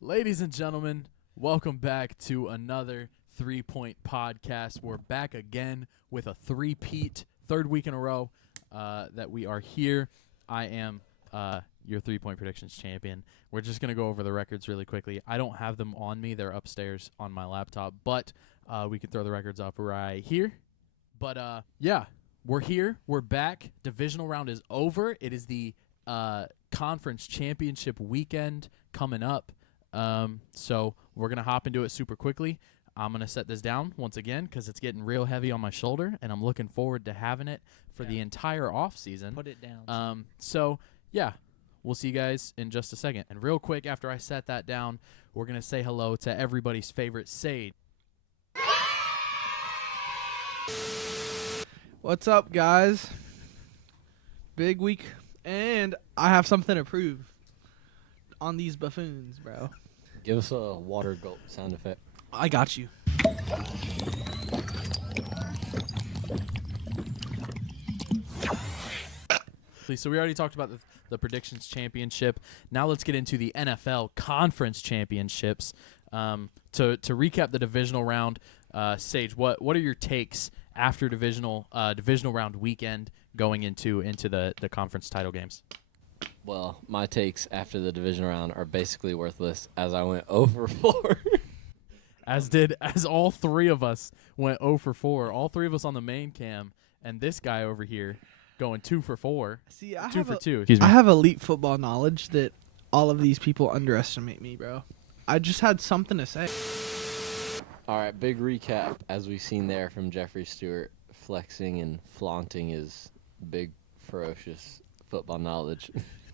Ladies and gentlemen, welcome back to another 3-Point podcast. We're back again with a three-peat, third week in a row that we are here. I am your 3-Point predictions champion. We're just going to go over the records really quickly. I don't have them on me. They're upstairs on my laptop, but we can throw the records up right here. But, yeah, we're here. We're back. Divisional round is over. It is the conference championship weekend coming up. So we're going to hop into it super quickly. I'm going to set this down once again because it's getting real heavy on my shoulder, and I'm looking forward to having it for the entire off season. Put it down. So, yeah, we'll see you guys in just a second. And real quick, after I set that down, we're going to say hello to everybody's favorite Sage. What's up, guys? Big week, and I have something to prove on these buffoons, bro. Give us a water gulp sound effect. I got you. So we already talked about the predictions championship. Now let's get into the NFL conference championships. To recap the divisional round, Sage, what are your takes after divisional round weekend going into the conference title games? Well, my takes after the division round are basically worthless as I went 0 for 4. As all three of us went 0 for 4. All three of us on the main cam, and this guy over here going 2 for 4. See, 2 for 2. Excuse me. I have elite football knowledge that all of these people underestimate me, bro. I just had something to say. All right, big recap as we've seen there from Jeffrey Stewart, flexing and flaunting his big, ferocious football knowledge.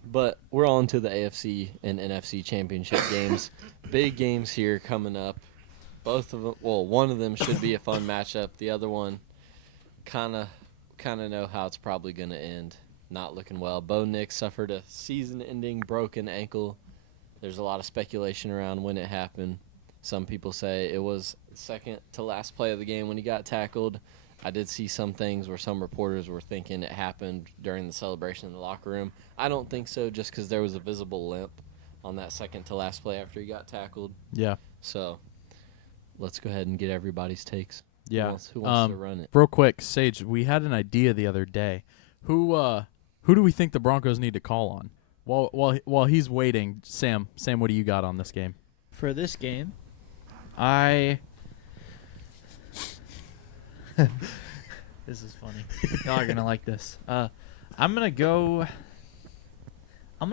But we're on to the AFC and NFC championship games. Big games here coming up. Both of them, well, one of them should be a fun matchup. The other one, kind of know how it's probably going to end. Not looking well. Bo Nix suffered a season-ending broken ankle. There's a lot of speculation around when it happened. Some people say it was second to last play of the game when he got tackled. I did see some things where some reporters were thinking it happened during the celebration in the locker room. I don't think so, just because there was a visible limp on that second to last play after he got tackled. Yeah. So let's go ahead and get everybody's takes. Yeah. Who wants to run it? Real quick, Sage, we had an idea the other day. Who do we think the Broncos need to call on? While he's waiting, Sam, what do you got on this game? For this game, this is funny. Y'all are gonna like this. I'm gonna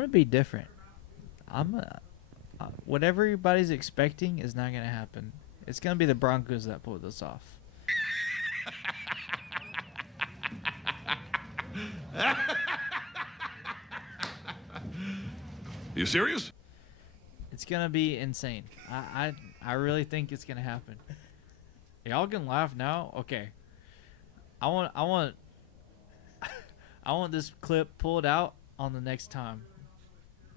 be different. What everybody's expecting is not gonna happen. It's gonna be the Broncos that pull this off. You serious? It's gonna be insane. I really think it's gonna happen. Y'all can laugh now. Okay. I want this clip pulled out on the next time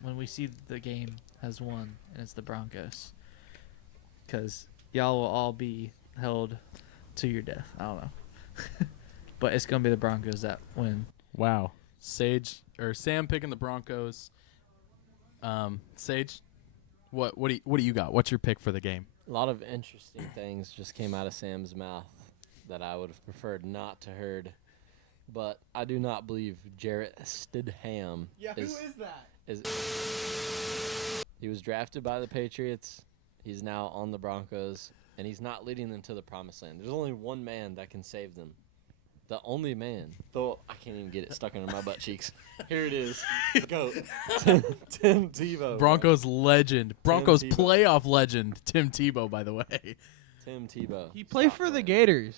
when we see the game has won and it's the Broncos, because y'all will all be held to your death. I don't know, but it's gonna be the Broncos that win. Wow, Sam picking the Broncos. Sage, what do you got? What's your pick for the game? A lot of interesting things just came out of Sam's mouth that I would have preferred not to heard. But I do not believe Jarrett Stidham. Yeah, who is that? He was drafted by the Patriots. He's now on the Broncos, and he's not leading them to the promised land. There's only one man that can save them. The only man. Though I can't even get it stuck under my butt cheeks. Here it is. Go. Tim Tebow. Broncos legend. Broncos Tebow. playoff legend. Tim Tebow, by the way. Tim Tebow. He played for the Gators.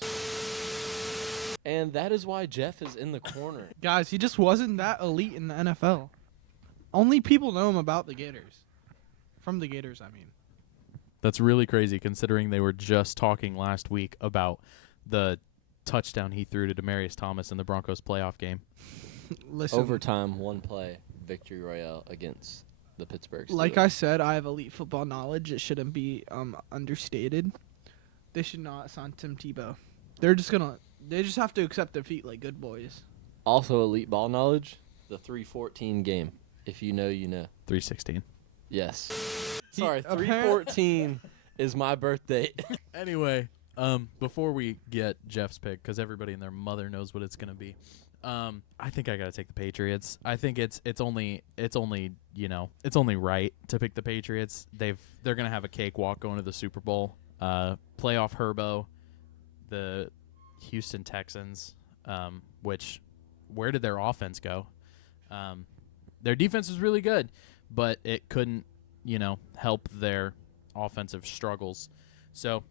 And that is why Jeff is in the corner. Guys, he just wasn't that elite in the NFL. Only people know him about the Gators. From the Gators, I mean. That's really crazy considering they were just talking last week about the touchdown he threw to Demaryius Thomas in the Broncos playoff game. Listen, Overtime, one play, victory royale against the Pittsburgh Steelers. like I said, I have elite football knowledge. It shouldn't be understated. They should not sign Tim Tebow. They just have to accept defeat like good boys. Also, elite ball knowledge, the 3-14 game. If you know, you know. 316. Yes. Sorry, 3/14 is my birthday. Anyway, before we get Jeff's pick, because everybody and their mother knows what it's gonna be, I think I gotta take the Patriots. I think it's only it's only right to pick the Patriots. They're gonna have a cakewalk going to the Super Bowl. Playoff Herbo, the Houston Texans, which where did their offense go? Their defense was really good, but it couldn't help their offensive struggles. So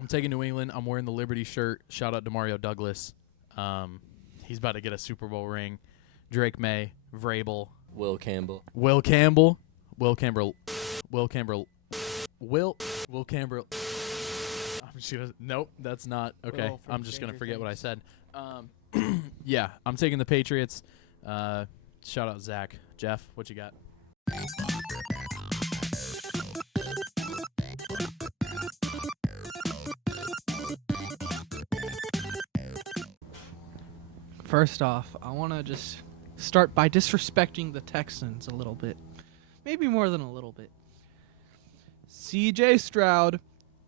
I'm taking New England. I'm wearing the Liberty shirt. Shout out to Mario Douglas. He's about to get a Super Bowl ring. Drake May, Vrabel, Will Campbell. Will Campbell. I'm just gonna. Nope, that's not okay. Will from I'm just gonna Stranger forget what I Things. said. Yeah, I'm taking the Patriots. Shout out Zach. Jeff, what you got? First off, I want to just start by disrespecting the Texans a little bit. Maybe more than a little bit. CJ Stroud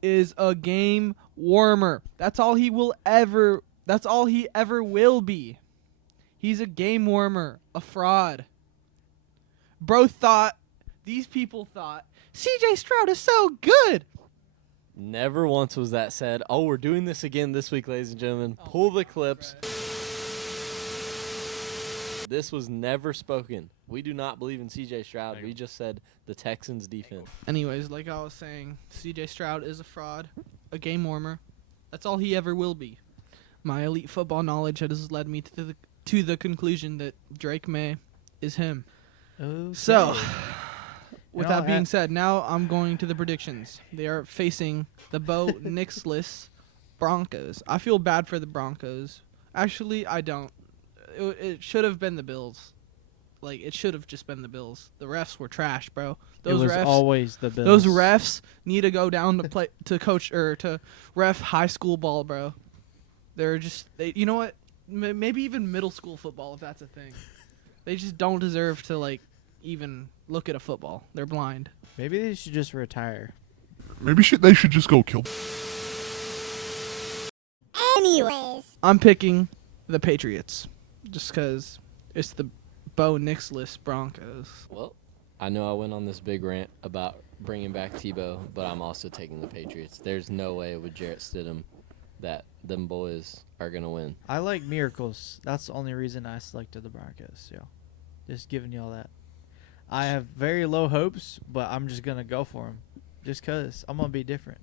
is a game warmer. That's all he ever will be. He's a game warmer, a fraud. These people thought CJ Stroud is so good. Never once was that said. Oh, we're doing this again this week, ladies and gentlemen. Pull the clips. This was never spoken. We do not believe in CJ Stroud. We just said the Texans defense. Anyways, like I was saying, CJ Stroud is a fraud, a game warmer. That's all he ever will be. My elite football knowledge has led me to the conclusion that Drake May is him. Okay. So, with You know, that being said, now I'm going to the predictions. They are facing the Bo Nixless Broncos. I feel bad for the Broncos. Actually, I don't. It should have been the Bills. Like, it should have just been the Bills. The refs were trash, bro. it was always the Bills. Those refs need to go down to play to coach or to ref high school ball, bro. They're just you know what? Maybe even middle school football if that's a thing. They just don't deserve to even look at a football. They're blind. Maybe they should just retire. Maybe they should just go kill. Anyways. I'm picking the Patriots just because it's the Bo Nixless Broncos. Well, I know I went on this big rant about bringing back Tebow, but I'm also taking the Patriots. There's no way with Jarrett Stidham that them boys are going to win. I like miracles. That's the only reason I selected the Broncos. Yo, just giving y'all that. I have very low hopes, but I'm just gonna go for them, just cause I'm gonna be different.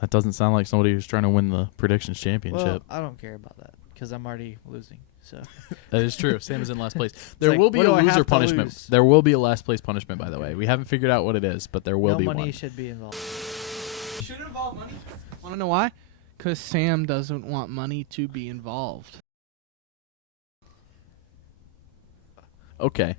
That doesn't sound like somebody who's trying to win the predictions championship. Well, I don't care about that because I'm already losing. So That is true. Sam is in last place. There like, will be what a do I loser have to punishment. lose? There will be a last place punishment, by the way. We haven't figured out what it is, but there will no be money one. should be involved. Should involve money. Want to know why? Because Sam doesn't want money to be involved. Okay.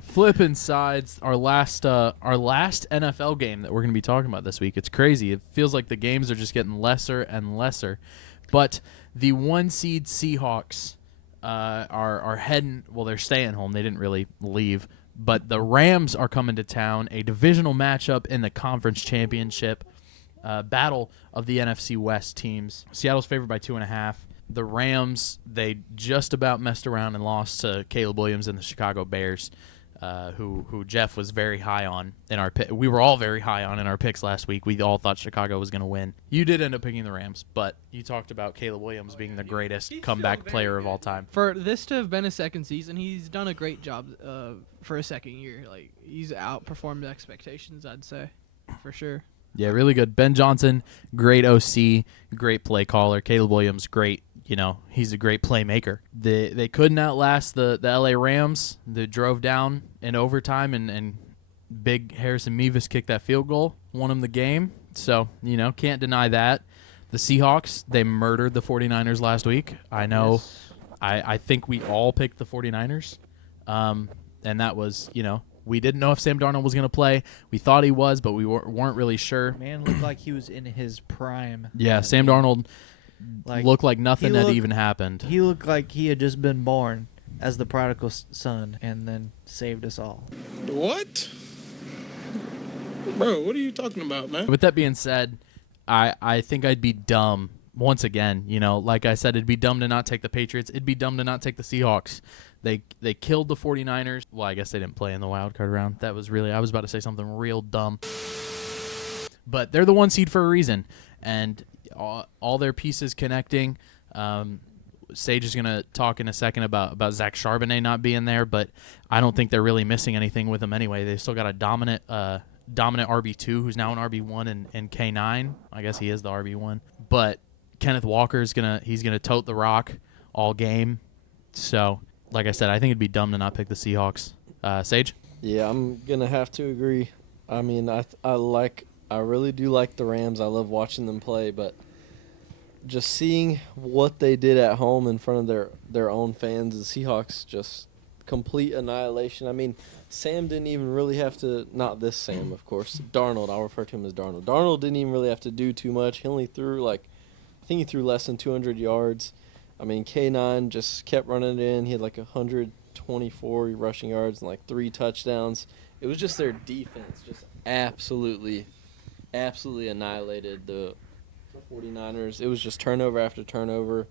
Flipping sides, our last NFL game that we're going to be talking about this week. It's crazy. It feels like the games are just getting lesser and lesser. But the 1 seed Seahawks are heading. Well, they're staying home. They didn't really leave. But the Rams are coming to town. A divisional matchup in the conference championship battle of the NFC West teams. Seattle's favored by 2.5. The Rams, they just about messed around and lost to Caleb Williams and the Chicago Bears, who Jeff was very high on in our pick. We were all very high on in our picks last week. We all thought Chicago was going to win. You did end up picking the Rams, but you talked about Caleb Williams being the greatest comeback player of all time. For this to have been his second season, he's done a great job for a second year. Like, he's outperformed expectations, I'd say, for sure. Yeah, really good. Ben Johnson, great OC, great play caller. Caleb Williams, great. He's a great playmaker. They couldn't outlast the LA Rams. They drove down in overtime, and big Harrison Mevis kicked that field goal, won him the game. So, can't deny that. The Seahawks, they murdered the 49ers last week. I know. Yes. I think we all picked the 49ers. And that was, we didn't know if Sam Darnold was going to play. We thought he was, but we weren't really sure. Man looked like he was in his prime. Yeah, Sam Darnold looked like nothing had looked- even happened. He looked like he had just been born as the prodigal son and then saved us all. What? Bro, what are you talking about, man? With that being said, I think I'd be dumb once again. You know, like I said, it'd be dumb to not take the Patriots. It'd be dumb to not take the Seahawks. They killed the 49ers. Well, I guess they didn't play in the wild card round. That was really, I was about to say something real dumb. But they're the 1 seed for a reason, and all their pieces connecting. Sage is going to talk in a second about Zach Charbonnet not being there, but I don't think they're really missing anything with him anyway. They still got a dominant RB2 who's now an RB1 and K9. I guess he is the RB1. But Kenneth Walker's he's gonna tote the rock all game. So, like I said, I think it'd be dumb to not pick the Seahawks. Sage? Yeah, I'm gonna have to agree. I mean, I really do like the Rams. I love watching them play, but just seeing what they did at home in front of their own fans, the Seahawks just complete annihilation. I mean, Sam didn't even really have to, not this Sam, of course, Darnold, I'll refer to him as Darnold. Darnold didn't even really have to do too much. He only threw I think he threw less than 200 yards. I mean, K9 just kept running it in. He had 124 rushing yards and 3 touchdowns. It was just their defense just absolutely annihilated the 49ers. It was just turnover after turnover.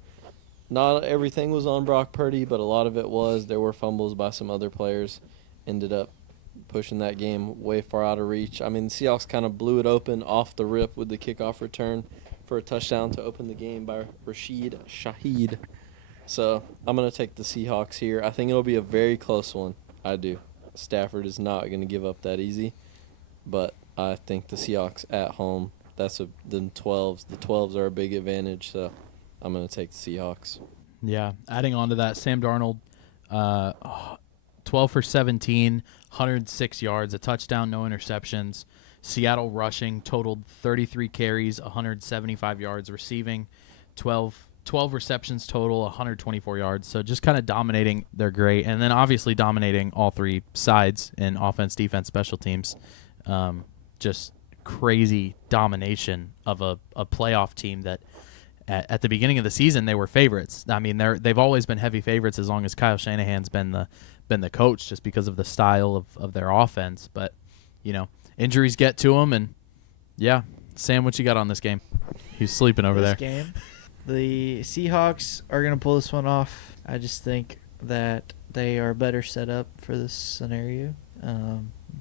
Not everything was on Brock Purdy, but a lot of it was. There were fumbles by some other players. Ended up pushing that game way far out of reach. I mean, the Seahawks kind of blew it open off the rip with the kickoff return for a touchdown to open the game by Rashid Shaheed. So I'm going to take the Seahawks here. I think it'll be a very close one. I do. Stafford is not going to give up that easy. But I think the Seahawks at home, that's the 12s. The 12s are a big advantage, so I'm going to take the Seahawks. Yeah, adding on to that, Sam Darnold, 12 for 17, 106 yards, a touchdown, no interceptions. Seattle rushing totaled 33 carries, 175 yards receiving, 12 receptions total, 124 yards. So just kind of dominating. They're great. And then obviously dominating all three sides in offense, defense, special teams. Just crazy domination of a playoff team that at the beginning of the season they were favorites. I mean, they've always been heavy favorites as long as Kyle Shanahan's been the coach, just because of the style of their offense. But injuries get to them, and yeah. Sam, what you got on this game? He's sleeping over there. Game, the Seahawks are going to pull this one off. I just think that they are better set up for this scenario.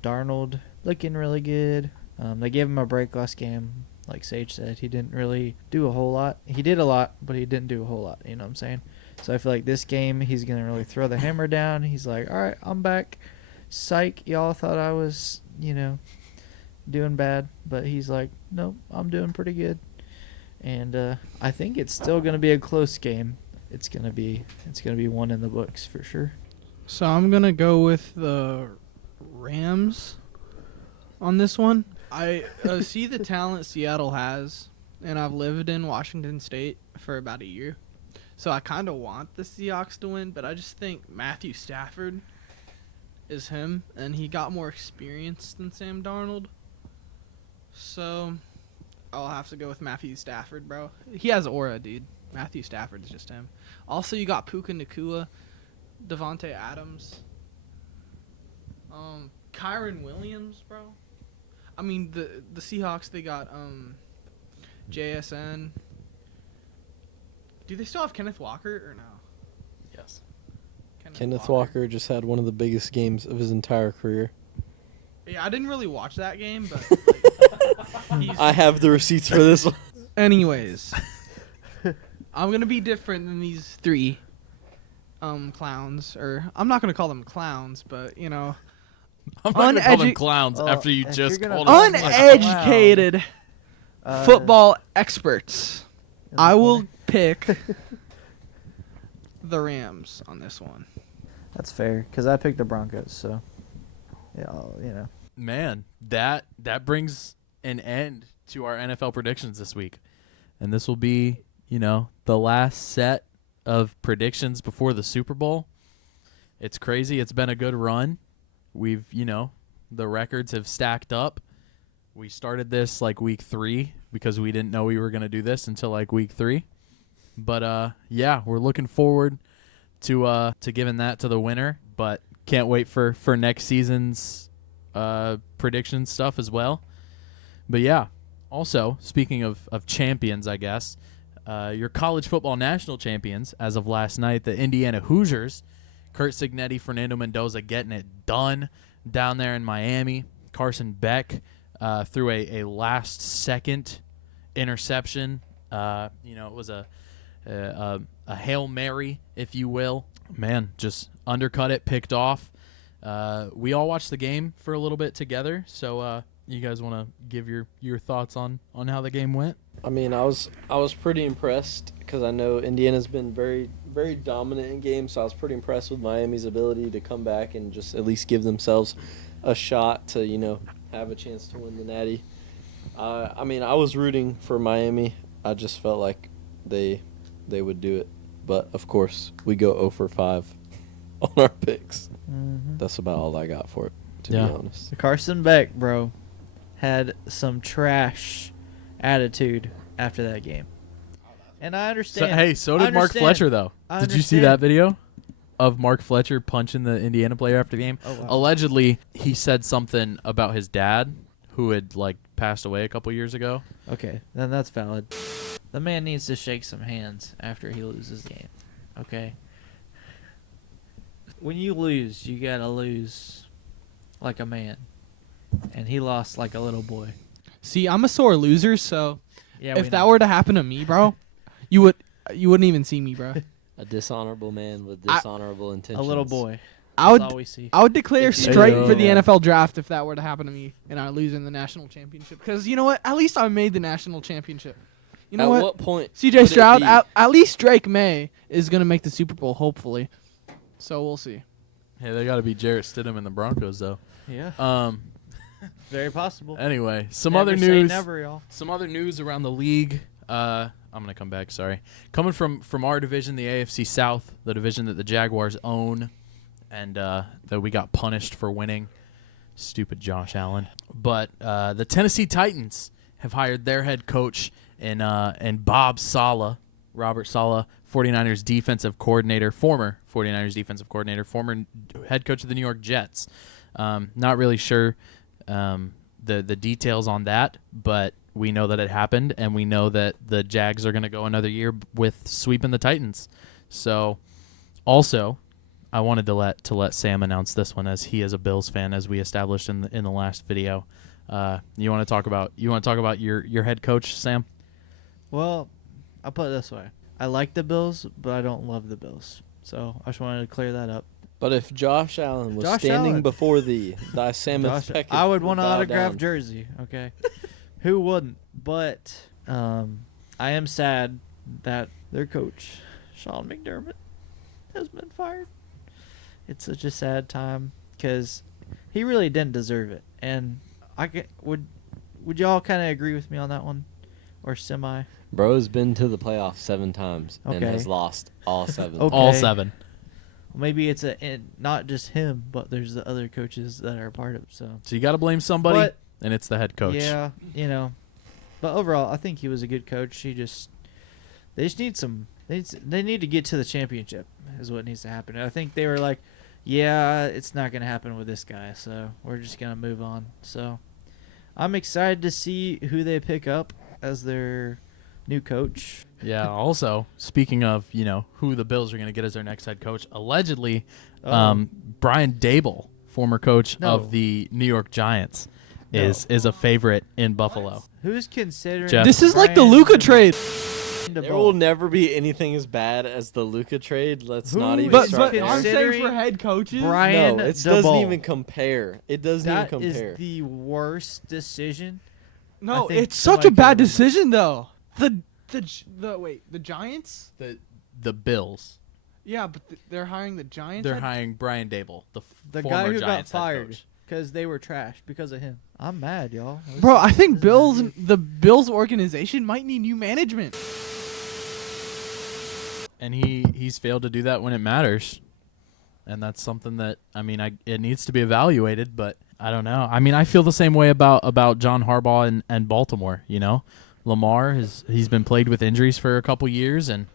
Darnold looking really good. They gave him a break last game. Like Sage said, he didn't really do a whole lot. He did a lot, but he didn't do a whole lot. You know what I'm saying? So I feel like this game, he's going to really throw the hammer down. He's like, all right, I'm back. Psych, y'all thought I was, doing bad. But he's like, nope, I'm doing pretty good. And I think it's still going to be a close game. It's going to be one in the books for sure. So I'm going to go with the Rams on this one. I see the talent Seattle has, and I've lived in Washington State for about a year. So I kind of want the Seahawks to win, but I just think Matthew Stafford is him, and he got more experience than Sam Darnold. So I'll have to go with Matthew Stafford, bro. He has aura, dude. Matthew Stafford is just him. Also, you got Puka Nacua, Devontae Adams, Kyron Williams, bro. I mean, the Seahawks, they got JSN. Do they still have Kenneth Walker or no? Yes. Kenneth Walker just had one of the biggest games of his entire career. Yeah, I didn't really watch that game, but I have the receipts for this one. Anyways, I'm gonna be different than these three clowns, or I'm not gonna call them clowns, but I'm not going to call them clowns after you just called them uneducated football experts. I will pick the Rams on this one. That's fair, because I picked the Broncos, so Man, that brings an end to our NFL predictions this week. And this will be, the last set of predictions before the Super Bowl. It's crazy. It's been a good run. We've, the records have stacked up. We started this week 3 because we didn't know we were going to do this until week 3. But, we're looking forward to giving that to the winner, but can't wait for next season's prediction stuff as well. But yeah, also speaking of champions, I guess your college football national champions as of last night, the Indiana Hoosiers, Kurt Signetti, Fernando Mendoza getting it done down there in Miami. Carson Beck threw a last-second interception. It was a Hail Mary, if you will. Man, just undercut it, picked off. We all watched the game for a little bit together, so you guys want to give your thoughts on how the game went? I mean, I was pretty impressed because I know Indiana's been very, very dominant in games, so I was pretty impressed with Miami's ability to come back and just at least give themselves a shot to, have a chance to win the Natty. I mean, I was rooting for Miami. I just felt like they would do it. But, of course, we go 0 for 5 on our picks. Mm-hmm. That's about all I got for it, to be honest. Carson Beck, bro, had some trash attitude after that game. And I understand. So did Mark Fletcher, though. Did you see that video of Mark Fletcher punching the Indiana player after the game? Oh, wow. Allegedly, he said something about his dad, who had, passed away a couple years ago. Okay, then that's valid. The man needs to shake some hands after he loses the game, okay? When you lose, you gotta lose like a man. And he lost like a little boy. See, I'm a sore loser, so Yeah, if that were to happen to me, bro, you wouldn't even see me, bro. A dishonorable man with dishonorable intentions. a little boy. I That's all we see. would declare If you- straight Hey, for the yo. NFL draft if that were to happen to me and I lose in the national championship. Because you know what? At least I made the national championship. You know At what? point CJ would it Stroud, be? at least Drake May is going to make the Super Bowl, hopefully. So we'll see. Hey, they got to be Jarrett Stidham and the Broncos, though. Yeah, very possible. Anyway, some Never other say news. never, y'all. Some other news around the league. I'm going to come back, sorry. Coming from our division, the AFC South, the division that the Jaguars own, and that we got punished for winning. Stupid Josh Allen. But the Tennessee Titans have hired their head coach in Bob Saleh, Robert Saleh, 49ers defensive coordinator, former 49ers defensive coordinator, former head coach of the New York Jets. Not really sure the details on that, but we know that it happened, and we know that the Jags are going to go another year with sweeping the Titans. So, also, I wanted to let Sam announce this one, as he is a Bills fan, as we established in the last video. You want to talk about your head coach, Sam? Well, I'll put it this way. I like the Bills, but I don't love the Bills. So I just wanted to clear that up. But if Josh Allen was Josh standing Allen. before thee, thy Samuth pecketh I would want an bow autographed down. jersey, okay? Who wouldn't? But I am sad that their coach, Sean McDermott, has been fired. It's such a sad time because he really didn't deserve it. And would y'all kind of agree with me on that one? Or semi? Bro's been to the playoffs 7 times and Okay. has lost all 7. Okay. All 7. Maybe it's not just him, but there's the other coaches that are a part of it. So So you got to blame somebody, But- and it's the head coach. yeah, But overall, I think he was a good coach. They just need some. They need to get to the championship. Is what needs to happen. And I think they were like, yeah, it's not gonna happen with this guy, so we're just gonna move on. So I'm excited to see who they pick up as their new coach. Yeah. Also, speaking of who the Bills are going to get as their next head coach, allegedly, Oh. Brian Dable, former coach No. of the New York Giants, No. is a favorite in Buffalo. Who's considering? Jeff. This is like the Brian Luka trade. There will never be anything as bad as the Luka trade. Let's Who not even is start But there. I'm saying Considering for head coaches. Brian No, it DeBall. doesn't even compare. It doesn't That even is compare. the worst decision. No, I think it's such a somebody bad could- decision though. The Giants? The Bills. Yeah, but they're hiring the Giants. They're hiring Brian Dable, the The former guy who Giants got head fired coach. because they were trash because of him. I'm mad, y'all. Bro, I think This is not good. the Bills organization might need new management. And he's failed to do that when it matters. And that's something that it needs to be evaluated, but I don't know. I feel the same way about John Harbaugh and Baltimore, Lamar he's been plagued with injuries for a couple years, and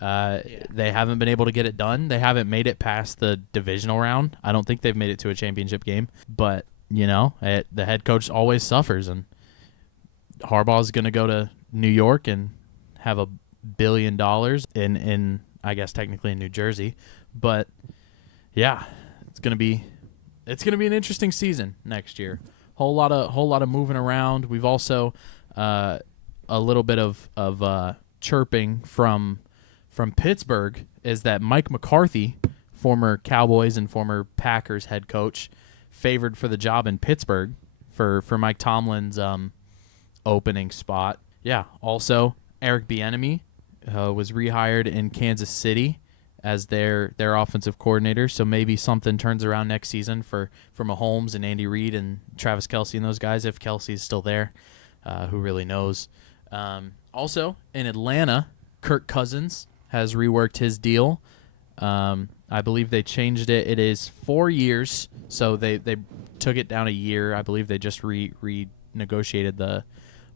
they haven't been able to get it done. They haven't made it past the divisional round. I don't think they've made it to a championship game, but the head coach always suffers, and Harbaugh's going to go to New York and have $1 billion in I guess technically in New Jersey, but yeah, it's going to be an interesting season next year. Whole lot of moving around. We've also a little bit of chirping from Pittsburgh is that Mike McCarthy, former Cowboys and former Packers head coach, favored for the job in Pittsburgh for Mike Tomlin's opening spot. Yeah. Also, Eric Bieniemy was rehired in Kansas City as their offensive coordinator. So maybe something turns around next season for Mahomes and Andy Reid and Travis Kelce and those guys, if Kelce's still there. Who really knows? Also, in Atlanta, Kirk Cousins has reworked his deal. I believe they changed it. It is 4 years, so they took it down a year. I believe they just renegotiated the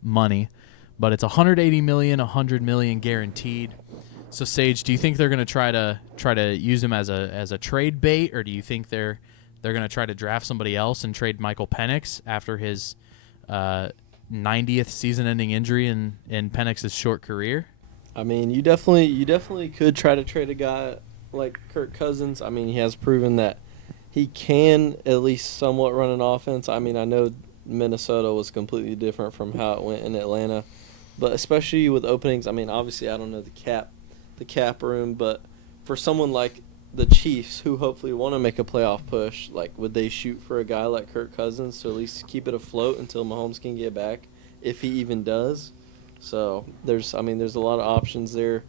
money, but it's $180 million, $100 million guaranteed. So Sage, do you think they're going to try to use him as a trade bait, or do you think they're going to try to draft somebody else and trade Michael Penix after his 90th season-ending injury in Penix's short career? I mean, you definitely could try to trade a guy like Kirk Cousins. I mean, he has proven that he can at least somewhat run an offense. I mean, I know Minnesota was completely different from how it went in Atlanta, but especially with openings, I mean, obviously I don't know the cap room, but for someone like the Chiefs who hopefully want to make a playoff push, like, would they shoot for a guy like Kirk Cousins to at least keep it afloat until Mahomes can get back, if he even does? So there's a lot of options there.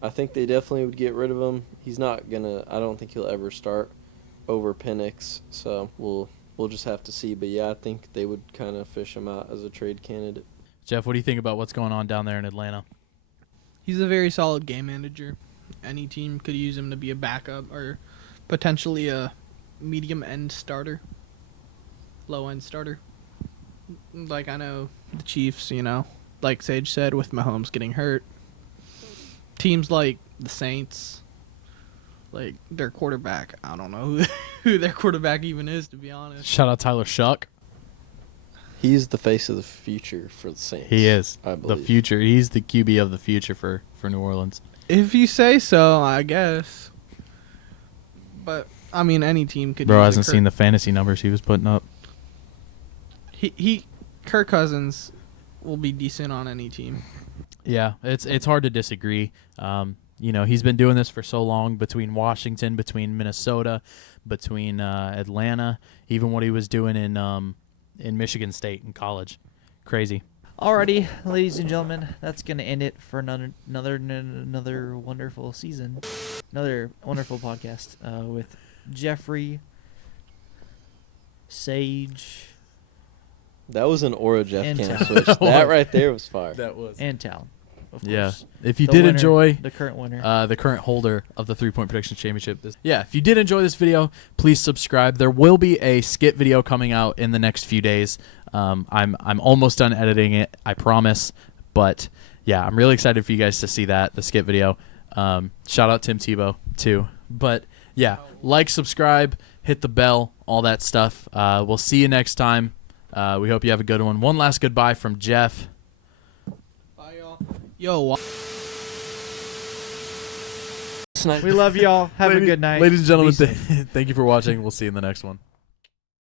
I think they definitely would get rid of him. He's not gonna. I don't think he'll ever start over Penix. So we'll just have to see. But yeah, I think they would kind of fish him out as a trade candidate. Jeff, what do you think about what's going on down there in Atlanta? He's a very solid game manager. Any team could use him to be a backup or potentially a medium-end starter, low-end starter. Like, I know the Chiefs, like Sage said, with Mahomes getting hurt. Teams like the Saints, like their quarterback, I don't know who their quarterback even is, to be honest. Shout out Tyler Shuck. He's the face of the future for the Saints. He is I believe. the future. He's the QB of the future for New Orleans. If you say so, I guess. But I mean, any team could. Bro use hasn't seen the fantasy numbers he was putting up. Kirk Cousins will be decent on any team. Yeah, it's hard to disagree. He's been doing this for so long, between Washington, between Minnesota, between Atlanta, even what he was doing in Michigan State in college. Crazy. Alrighty, ladies and gentlemen, that's gonna end it for another wonderful season, another wonderful podcast with Jeffrey, Sage. That was an Aura Jeff And Cam Tal. switch. That right there was fire. That was. And Tal, of course. Yeah. If you The did winner, enjoy the current winner. the current holder of the 3-point prediction championship. If you did enjoy this video, please subscribe. There will be a skit video coming out in the next few days. I'm almost done editing it, I promise. But yeah, I'm really excited for you guys to see the skit video. Shout out Tim Tebow too. But yeah, like, subscribe, hit the bell, all that stuff. We'll see you next time. We hope you have a good one. One last goodbye from Jeff. Bye, y'all. Yo. We love y'all. Have a good night. Ladies and gentlemen, Be safe. thank you for watching. We'll see you in the next one.